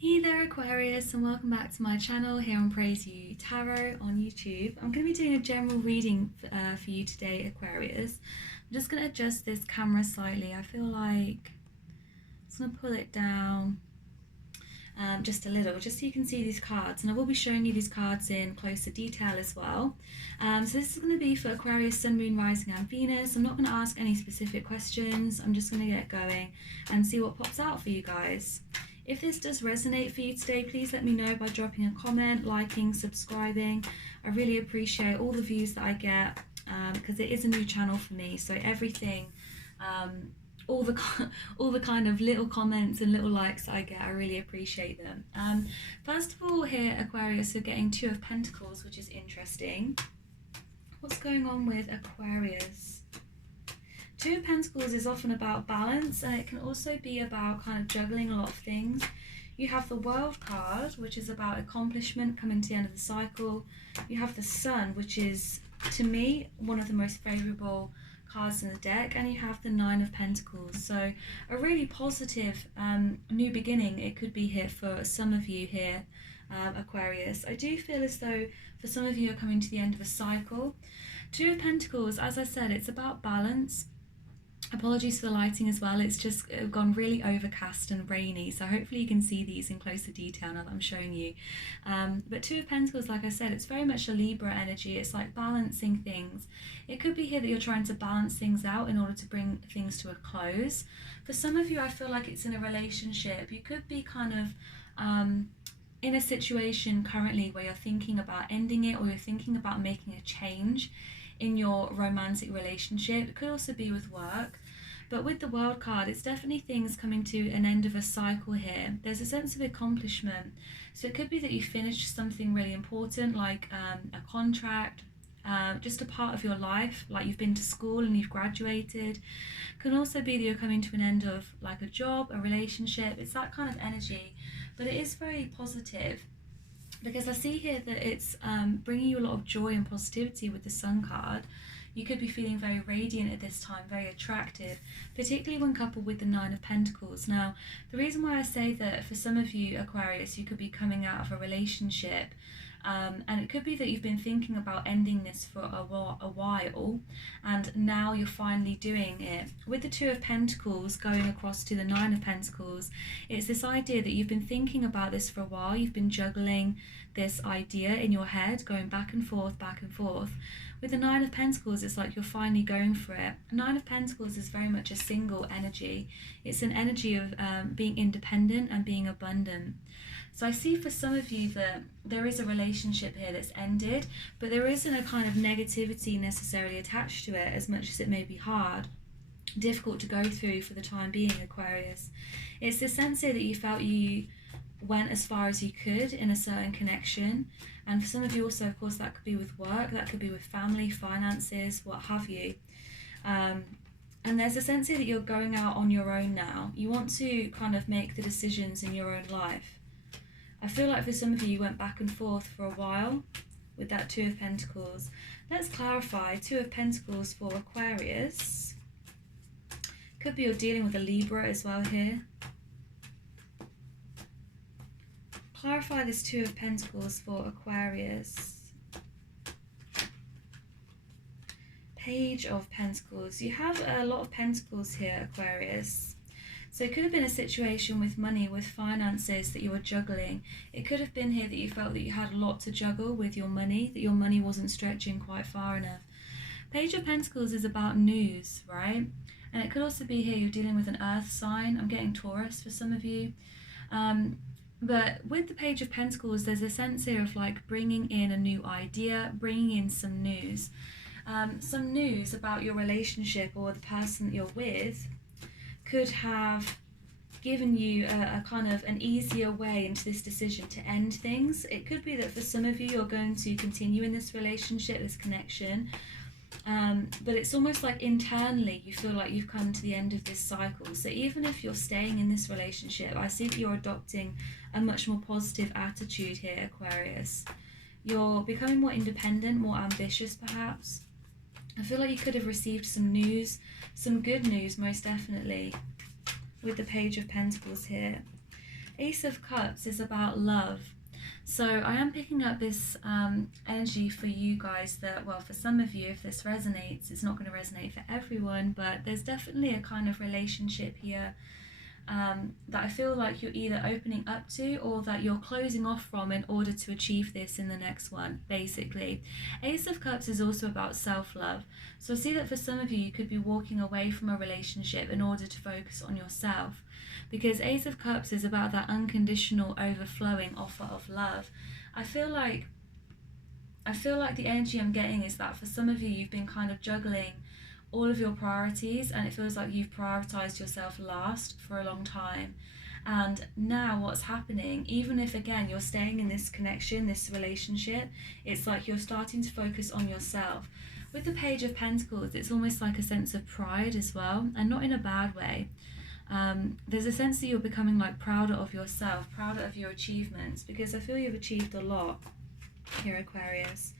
Hey there Aquarius, and welcome back to my channel here on Praise You Tarot on YouTube. I'm going to be doing a general reading for you today, Aquarius. I'm just going to adjust this camera slightly. I feel like I'm just going to pull it down just a little, just so you can see these cards, and I will be showing you these cards in closer detail as well. So this is going to be for Aquarius, Sun, Moon, Rising and Venus. I'm not going to ask any specific questions. I'm just going to get going and see what pops out for you guys. If this does resonate for you today, please let me know by dropping a comment, liking, subscribing. I really appreciate all the views that I get because it is a new channel for me. So everything, all the kind of little comments and little likes that I get, I really appreciate them. First of all here, Aquarius, you're getting Two of Pentacles, which is interesting. What's going on with Aquarius? Two of Pentacles is often about balance, and it can also be about kind of juggling a lot of things. You have the World card, which is about accomplishment, coming to the end of the cycle. You have the Sun, which is, to me, one of the most favourable cards in the deck, and you have the Nine of Pentacles. So a really positive new beginning it could be here for some of you here, Aquarius. I do feel as though for some of you are coming to the end of a cycle. Two of Pentacles, as I said, it's about balance. Apologies for the lighting as well, it's just gone really overcast and rainy, so hopefully you can see these in closer detail now that I'm showing you. But Two of Pentacles, like I said, it's very much a Libra energy. It's like balancing things. It could be here that you're trying to balance things out in order to bring things to a close. For some of you, I feel like it's in a relationship. You could be kind of in a situation currently where you're thinking about ending it, or you're thinking about making a change in your romantic relationship. It could also be with work, but with the World card, it's definitely things coming to an end of a cycle here. There's a sense of accomplishment, so it could be that you finished something really important, like a contract, just a part of your life, like you've been to school and you've graduated. Can also be that you're coming to an end of like a job, a relationship. It's that kind of energy, but it is very positive, because I see here that it's bringing you a lot of joy and positivity with the Sun card. You could be feeling very radiant at this time, very attractive, particularly when coupled with the Nine of Pentacles. Now, the reason why I say that for some of you, Aquarius, you could be coming out of a relationship, and it could be that you've been thinking about ending this for a while, and now you're finally doing it. With the Two of Pentacles going across to the Nine of Pentacles, it's this idea that you've been thinking about this for a while. You've been juggling this idea in your head, going back and forth, back and forth. With the Nine of Pentacles, it's like you're finally going for it. Nine of Pentacles is very much a single energy. It's an energy of being independent and being abundant. So I see for some of you that there is a relationship here that's ended, but there isn't a kind of negativity necessarily attached to it, as much as it may be hard, difficult to go through for the time being, Aquarius. It's the sense here that you felt you went as far as you could in a certain connection, and for some of you also, of course, that could be with work, that could be with family, finances, what have you. And there's a sense here that you're going out on your own now. You want to kind of make the decisions in your own life. I feel like for some of you, you went back and forth for a while with that Two of Pentacles. Let's clarify. Two of Pentacles for Aquarius. Could be you're dealing with a Libra as well here. Clarify this Two of Pentacles for Aquarius. Page of Pentacles. You have a lot of Pentacles here, Aquarius. So it could have been a situation with money, with finances that you were juggling. It could have been here that you felt that you had a lot to juggle with your money, that your money wasn't stretching quite far enough. Page of Pentacles is about news, right? And it could also be here you're dealing with an earth sign. I'm getting Taurus for some of you. But with the Page of Pentacles, there's a sense here of like bringing in a new idea, bringing in some news. Some news about your relationship or the person that you're with could have given you a kind of an easier way into this decision to end things. It could be that for some of you, you're going to continue in this relationship, this connection, but it's almost like internally you feel like you've come to the end of this cycle. So even if you're staying in this relationship, I see that you're adopting a much more positive attitude here, Aquarius. You're becoming more independent, more ambitious perhaps. I feel like you could have received some news, some good news most definitely, with the Page of Pentacles here. Ace of Cups is about love. So I am picking up this energy for you guys that, well, for some of you, if this resonates, it's not going to resonate for everyone, but there's definitely a kind of relationship here that I feel like you're either opening up to or that you're closing off from in order to achieve this in the next one, basically. Ace of Cups is also about self-love. So I see that for some of you, you could be walking away from a relationship in order to focus on yourself. Because Ace of Cups is about that unconditional overflowing offer of love. I feel like the energy I'm getting is that for some of you, you've been kind of juggling all of your priorities, and it feels like you've prioritized yourself last for a long time. And now what's happening, even if again you're staying in this connection, this relationship, it's like you're starting to focus on yourself. With the Page of Pentacles, it's almost like a sense of pride as well, and not in a bad way. There's a sense that you're becoming like prouder of yourself, prouder of your achievements, because I feel you've achieved a lot here, Aquarius.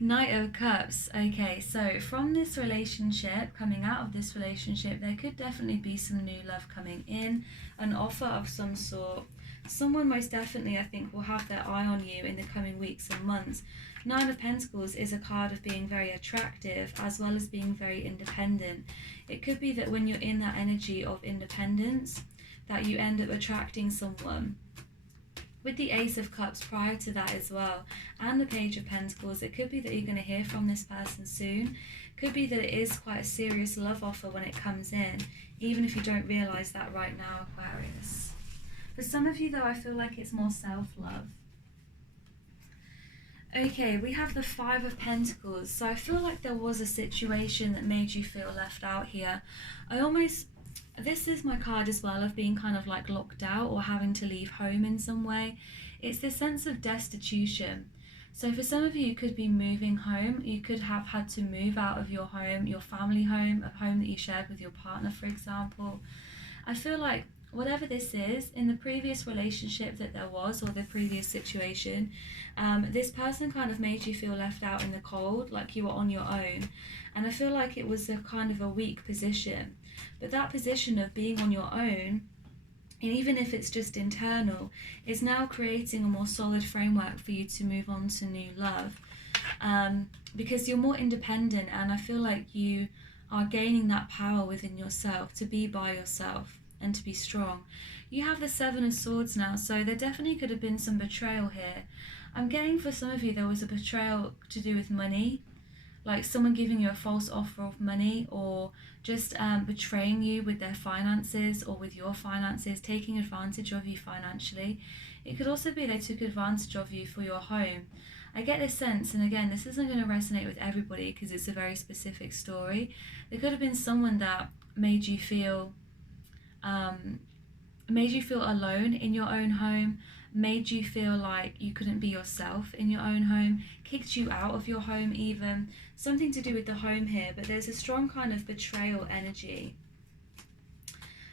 Knight of Cups. Okay, so from this relationship, coming out of this relationship, there could definitely be some new love coming in, an offer of some sort. Someone most definitely, I think, will have their eye on you in the coming weeks and months. Nine of Pentacles is a card of being very attractive as well as being very independent. It could be that when you're in that energy of independence, that you end up attracting someone. With the Ace of Cups prior to that as well, and the Page of Pentacles, it could be that you're going to hear from this person soon. Could be that it is quite a serious love offer when it comes in, even if you don't realise that right now, Aquarius. For some of you though, I feel like it's more self-love. Okay, we have the Five of Pentacles. So I feel like there was a situation that made you feel left out here. This is my card as well of being kind of like locked out or having to leave home in some way. It's this sense of destitution. So for some of you, you could be moving home. You could have had to move out of your home, your family home, a home that you shared with your partner, for example. I feel like whatever this is, in the previous relationship that there was, or the previous situation, this person kind of made you feel left out in the cold, like you were on your own. And I feel like it was a kind of a weak position. But that position of being on your own, and even if it's just internal, is now creating a more solid framework for you to move on to new love. Because you're more independent, and I feel like you are gaining that power within yourself to be by yourself and to be strong. You have the Seven of Swords now, so there definitely could have been some betrayal here. I'm getting for some of you there was a betrayal to do with money, like someone giving you a false offer of money, or just betraying you with their finances or with your finances, taking advantage of you financially. It could also be they took advantage of you for your home. I get this sense, and again, this isn't going to resonate with everybody because it's a very specific story. There could have been someone that made you feel alone in your own home, made you feel like you couldn't be yourself in your own home, kicked you out of your home even. Something to do with the home here, but there's a strong kind of betrayal energy.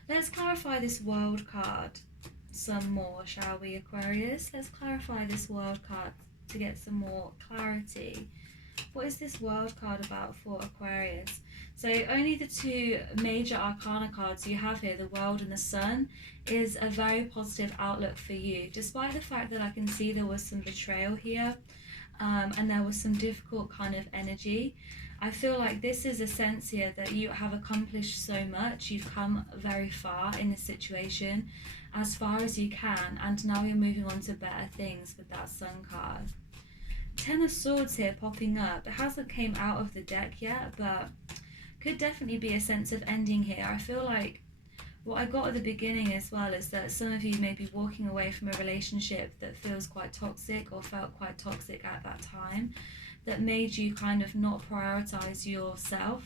Let's clarify this World card some more, shall we, Aquarius? Let's clarify this World card to get some more clarity. What is this World card about for Aquarius? So only the two major arcana cards you have here, the World and the Sun, is a very positive outlook for you, despite the fact that I can see there was some betrayal here, and there was some difficult kind of energy. I feel like this is a sense here that you have accomplished so much. You've come very far in this situation, as far as you can, and now you're moving on to better things with that Sun card. Ten of Swords here popping up. It hasn't came out of the deck yet, but could definitely be a sense of ending here. I feel like what I got at the beginning as well is that some of you may be walking away from a relationship that feels quite toxic or felt quite toxic at that time, that made you kind of not prioritize yourself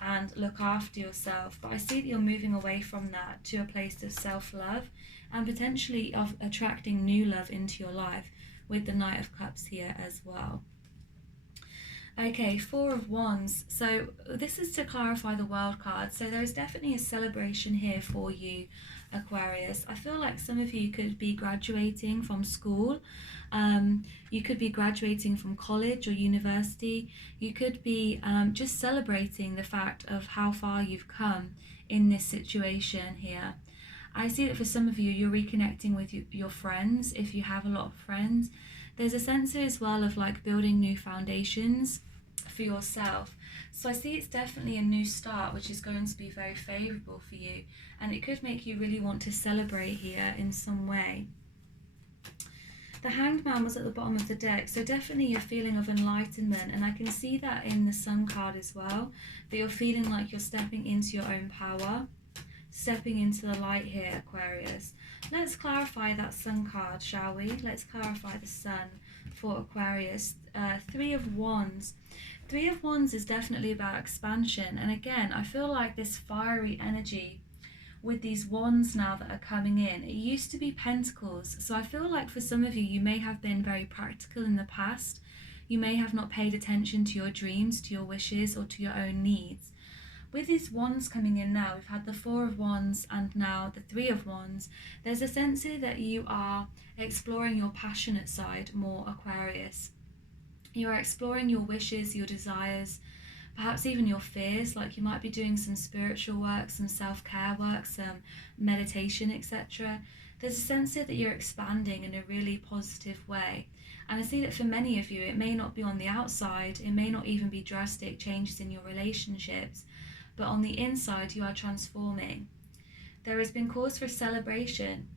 and look after yourself. But I see that you're moving away from that to a place of self-love and potentially of attracting new love into your life with the Knight of Cups here as well. Okay, Four of Wands. So this is to clarify the World card. So there's definitely a celebration here for you, Aquarius. I feel like some of you could be graduating from school. You could be graduating from college or university. You could be just celebrating the fact of how far you've come in this situation here. I see that for some of you, you're reconnecting with your friends, if you have a lot of friends. There's a sense as well of like building new foundations for yourself. So I see it's definitely a new start, which is going to be very favourable for you. And it could make you really want to celebrate here in some way. The Hanged Man was at the bottom of the deck, so definitely a feeling of enlightenment, and I can see that in the Sun card as well, that you're feeling like you're stepping into your own power, stepping into the light here, Aquarius. Let's clarify that Sun card, shall we? Let's clarify the Sun for Aquarius. Three of Wands. Three of Wands is definitely about expansion, and again, I feel like this fiery energy with these wands now that are coming in. It used to be pentacles, so I feel like for some of you, you may have been very practical in the past. You may have not paid attention to your dreams, to your wishes, or to your own needs. With these wands coming in now, we've had the Four of Wands and now the Three of Wands. There's a sense here that you are exploring your passionate side more, Aquarius. You are exploring your wishes, your desires, perhaps even your fears, like you might be doing some spiritual work, some self-care work, some meditation, etc. There's a sense here that you're expanding in a really positive way. And I see that for many of you, it may not be on the outside, it may not even be drastic changes in your relationships, but on the inside you are transforming. There has been cause for celebration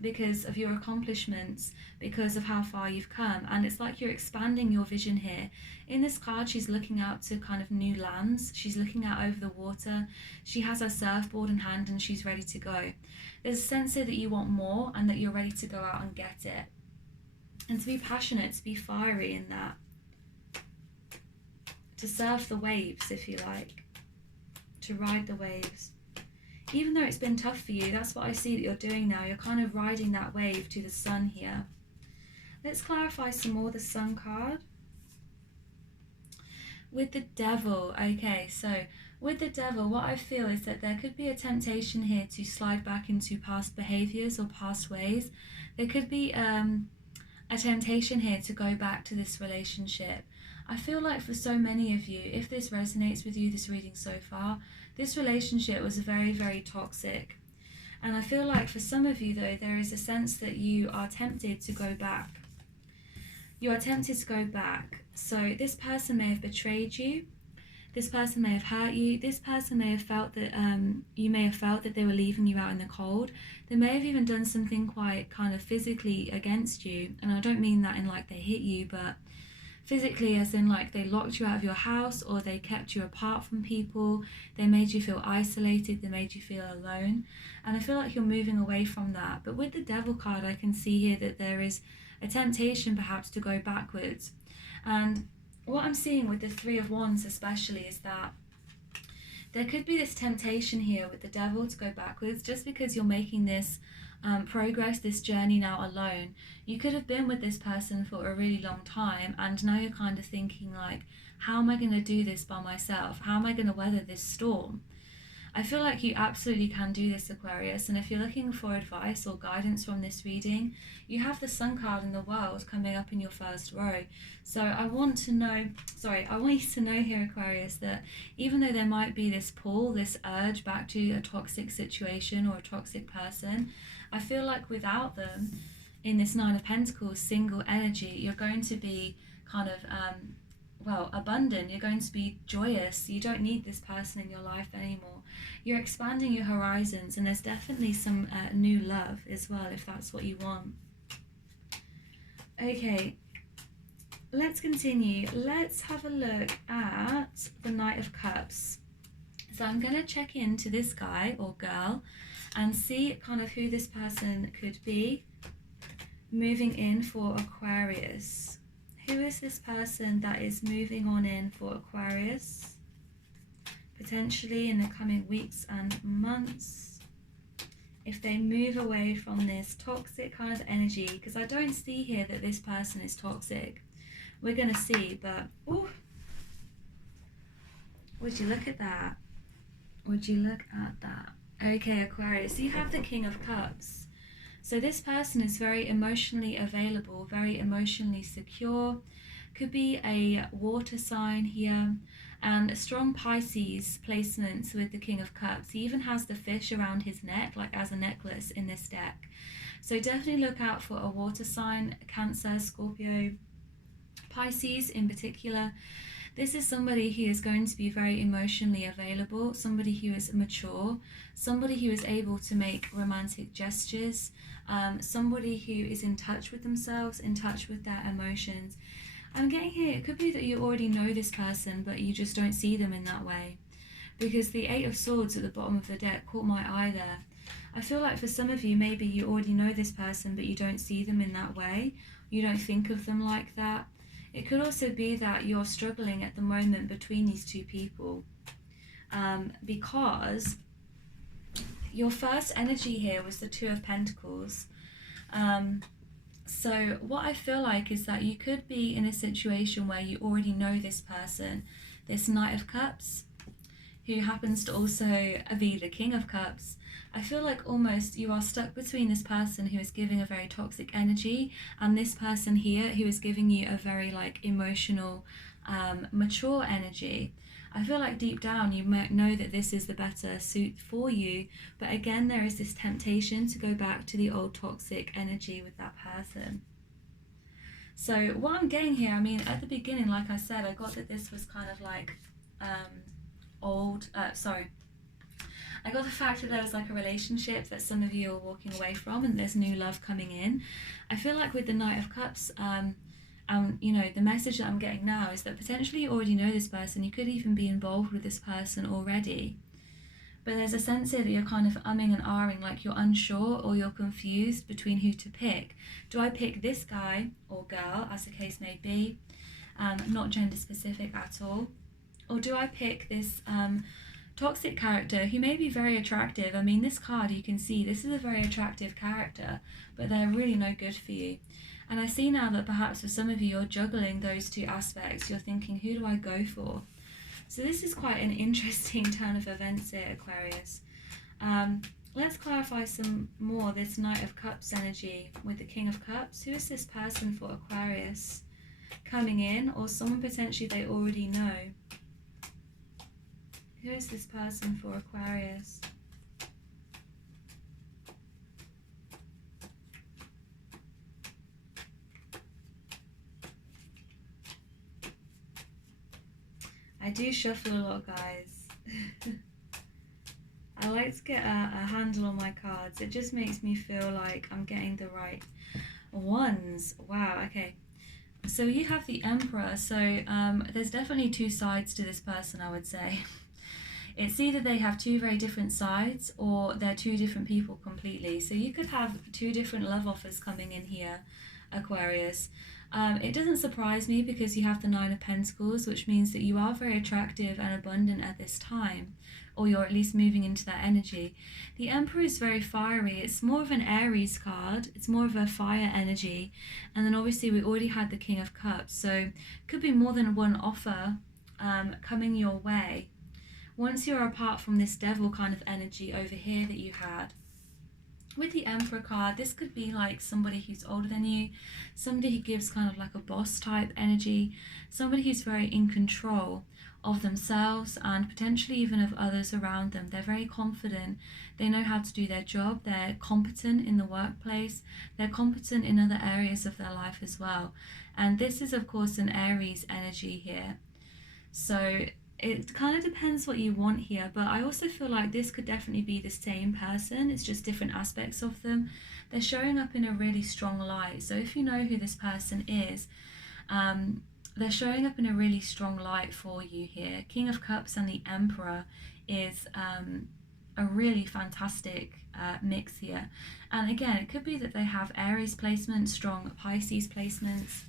because of your accomplishments, because of how far you've come, and it's like you're expanding your vision here. In this card, she's looking out to kind of new lands, she's looking out over the water, she has her surfboard in hand and she's ready to go. There's a sense here that you want more and that you're ready to go out and get it, and to be passionate, to be fiery in that, to surf the waves, if you like, to ride the waves. Even though it's been tough for you, that's what I see that you're doing now. You're kind of riding that wave to the Sun here. Let's clarify some more the Sun card. With the Devil, okay, so with the Devil, what I feel is that there could be a temptation here to slide back into past behaviours or past ways. There could be a temptation here to go back to this relationship. I feel like for so many of you, if this resonates with you, this reading so far, this relationship was very, very toxic. And I feel like for some of you though, there is a sense that you are tempted to go back. You are tempted to go back. So this person may have betrayed you. This person may have hurt you. This person may have felt that, you may have felt that they were leaving you out in the cold. They may have even done something quite kind of physically against you. And I don't mean that in like they hit you, but physically as in like they locked you out of your house, or they kept you apart from people, they made you feel isolated, they made you feel alone. And I feel like you're moving away from that. But with the Devil card, I can see here that there is a temptation perhaps to go backwards. And what I'm seeing with the Three of Wands especially is that there could be this temptation here with the Devil to go backwards, just because you're making this progress, this journey now alone. You could have been with this person for a really long time, and now you're kind of thinking like, how am I going to do this by myself? How am I going to weather this storm? I feel like you absolutely can do this, Aquarius, and if you're looking for advice or guidance from this reading, you have the Sun card in the World coming up in your first row. So I want you to know here, Aquarius, that even though there might be this pull, this urge back to a toxic situation or a toxic person, I feel like without them, in this Nine of Pentacles, single energy, you're going to be kind of abundant. You're going to be joyous. You don't need this person in your life anymore. You're expanding your horizons, and there's definitely some new love as well, if that's what you want. Okay, let's continue. Let's have a look at the Knight of Cups. So I'm going to check into this guy or girl and see kind of who this person could be moving in for Aquarius. Who is this person that is moving on in for Aquarius? Potentially in the coming weeks and months. If they move away from this toxic kind of energy, because I don't see here that this person is toxic. We're going to see, but ooh, would you look at that? Would you look at that? Okay, Aquarius, you have the King of Cups. So this person is very emotionally available, very emotionally secure. Could be a water sign here. and strong Pisces placements with the King of Cups. He even has the fish around his neck, like as a necklace in this deck. So definitely look out for a water sign, Cancer, Scorpio, Pisces in particular. This is somebody who is going to be very emotionally available, somebody who is mature, somebody who is able to make romantic gestures, somebody who is in touch with themselves, in touch with their emotions. I'm getting here, it could be that you already know this person, but you just don't see them in that way. Because the Eight of Swords at the bottom of the deck caught my eye there. I feel like for some of you, maybe you already know this person, but you don't see them in that way. You don't think of them like that. It could also be that you're struggling at the moment between these two people, because your first energy here was the Two of Pentacles. So what I feel like is that you could be in a situation where you already know this person, this Knight of Cups, who happens to also be the King of Cups. I feel like almost you are stuck between this person who is giving a very toxic energy and this person here who is giving you a very like emotional, mature energy. I feel like deep down you might know that this is the better suit for you, but again there is this temptation to go back to the old toxic energy with that person. So what I'm getting here, I mean at the beginning, like I said, I got that this was kind of like I got the fact that there was like a relationship that some of you are walking away from and there's new love coming in. I feel like with the Knight of Cups, you know, the message that I'm getting now is that potentially you already know this person, you could even be involved with this person already. But there's a sense here that you're kind of umming and ahhing, like you're unsure or you're confused between who to pick. Do I pick this guy or girl, as the case may be, not gender specific at all? Or do I pick this toxic character who may be very attractive? I mean, this card, you can see this is a very attractive character, but they're really no good for you. And I see now that perhaps for some of you, you're juggling those two aspects. You're thinking, who do I go for? So this is quite an interesting turn of events here, Aquarius. Let's clarify some more this Knight of Cups energy with the King of Cups. Who is this person for Aquarius coming in, or someone potentially they already know? Who is this person for Aquarius? I do shuffle a lot, guys. I like to get a handle on my cards. It just makes me feel like I'm getting the right ones. Wow, okay. So you have the Emperor. So there's definitely two sides to this person, I would say. It's either they have two very different sides or they're two different people completely. So you could have two different love offers coming in here, Aquarius. It doesn't surprise me because you have the Nine of Pentacles, which means that you are very attractive and abundant at this time, or you're at least moving into that energy. The Emperor is very fiery. It's more of an Aries card. It's more of a fire energy. And then obviously we already had the King of Cups. So it could be more than one offer coming your way. Once you're apart from this devil kind of energy over here that you had, with the Emperor card, this could be like somebody who's older than you, somebody who gives kind of like a boss type energy, somebody who's very in control of themselves and potentially even of others around them. They're very confident, they know how to do their job, they're competent in the workplace, they're competent in other areas of their life as well. And this is of course an Aries energy here. So it kind of depends what you want here, but I also feel like this could definitely be the same person. It's just different aspects of them. They're showing up in a really strong light. So if you know who this person is, they're showing up in a really strong light for you here. King of Cups and the Emperor is a really fantastic mix here. And again, it could be that they have Aries placements, strong Pisces placements.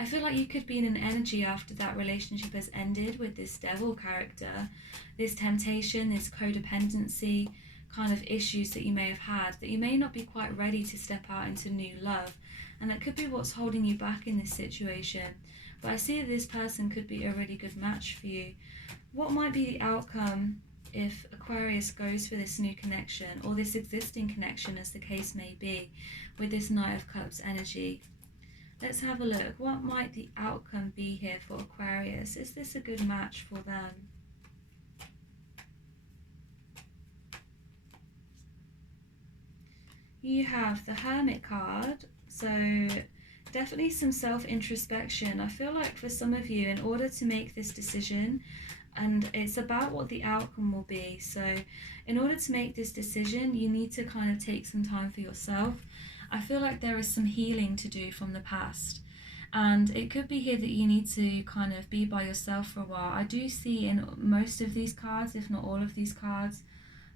I feel like you could be in an energy after that relationship has ended with this devil character, this temptation, this codependency kind of issues that you may have had, that you may not be quite ready to step out into new love. And that could be what's holding you back in this situation. But I see that this person could be a really good match for you. What might be the outcome if Aquarius goes for this new connection, or this existing connection as the case may be, with this Knight of Cups energy? Let's have a look. What might the outcome be here for Aquarius? Is this a good match for them? You have the Hermit card, so definitely some self-introspection. I feel like for some of you, in order to make this decision, and it's about what the outcome will be, so in order to make this decision, you need to kind of take some time for yourself. I feel like there is some healing to do from the past, and it could be here that you need to kind of be by yourself for a while. I do see in most of these cards, if not all of these cards,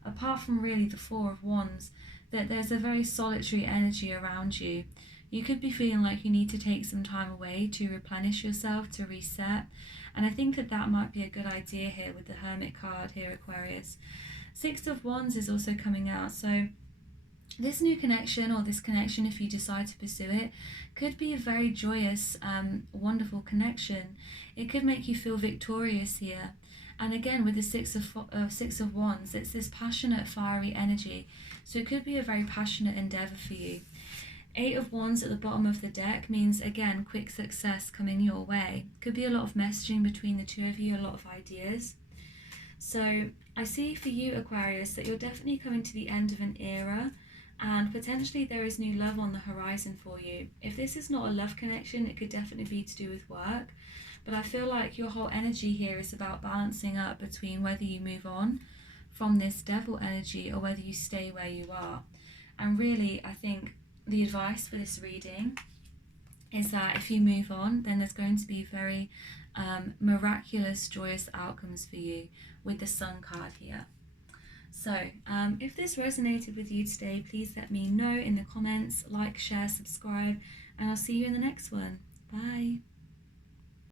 apart from really the Four of Wands, that there's a very solitary energy around you. You could be feeling like you need to take some time away to replenish yourself, to reset. And I think that that might be a good idea here with the Hermit card here, Aquarius. Six of Wands is also coming out. So this new connection, or this connection if you decide to pursue it, could be a very joyous, wonderful connection. It could make you feel victorious here. And again, with the Six of Wands, it's this passionate, fiery energy. So it could be a very passionate endeavour for you. Eight of Wands at the bottom of the deck means, again, quick success coming your way. Could be a lot of messaging between the two of you, a lot of ideas. So I see for you, Aquarius, that you're definitely coming to the end of an era, and potentially there is new love on the horizon for you. If this is not a love connection, it could definitely be to do with work. But I feel like your whole energy here is about balancing up between whether you move on from this devil energy or whether you stay where you are. And really, I think the advice for this reading is that if you move on, then there's going to be very miraculous, joyous outcomes for you with the Sun card here. So if this resonated with you today, please let me know in the comments, like, share, subscribe, and I'll see you in the next one. Bye.